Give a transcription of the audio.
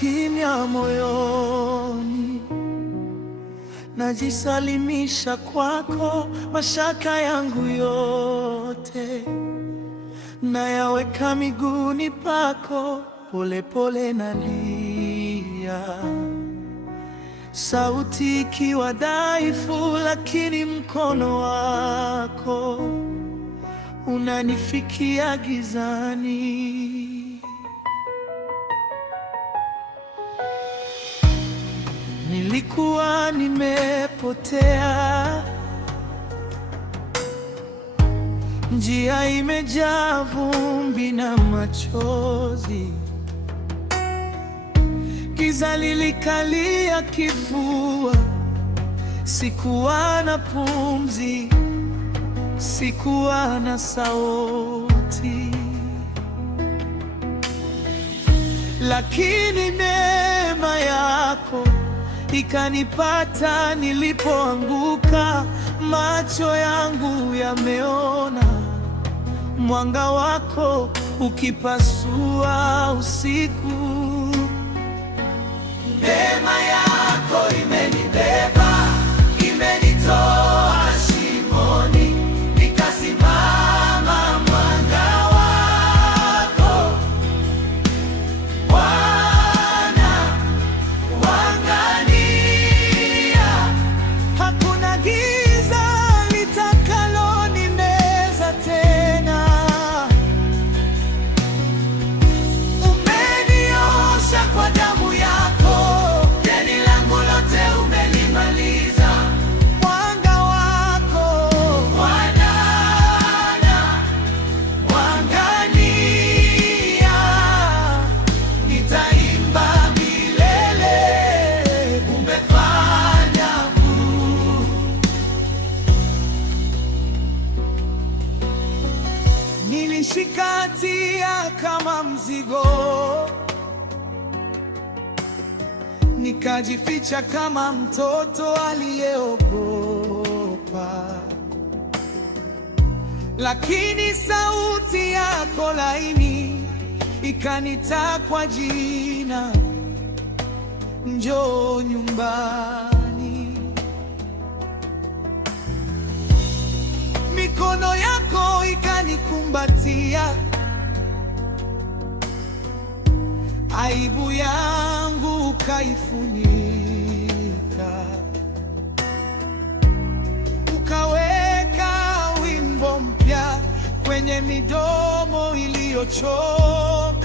kimya moyoni, najisalimisha kwako, mashaka yangu yote nayaweka miguuni pako, polepole nalia, sauti ikiwa dhaifu, lakini mkono wako unanifikia gizani. Nilikuwa nimepotea, njia imejaa vumbi na machozi, giza lilikalia kifua, sikuwa na pumzi, sikuwa na sauti, lakini neema yako ikanipata nilipoanguka. Macho yangu yameona mwanga wako ukipasua usiku. Neema yako imenibeba, imenitoa shimoni, nikasimama mwanga wako. Bwana wangania, hakuna giza litakalonimeza tena. Umeniosha kwa damu yako, deni langu lote umelimaliza. Mwanga wako Bwana wangania, nitaimba milele, umefanya kuu. Nilishika hatia kama mzigo, nikajificha kama mtoto aliyeogopa, lakini sauti yako laini ikanita kwa jina, njoo nyumbani. Mikono yako ikanikumbatia, aibu yangu ukaifunika, ukaweka wimbo mpya kwenye midomo iliyochoka.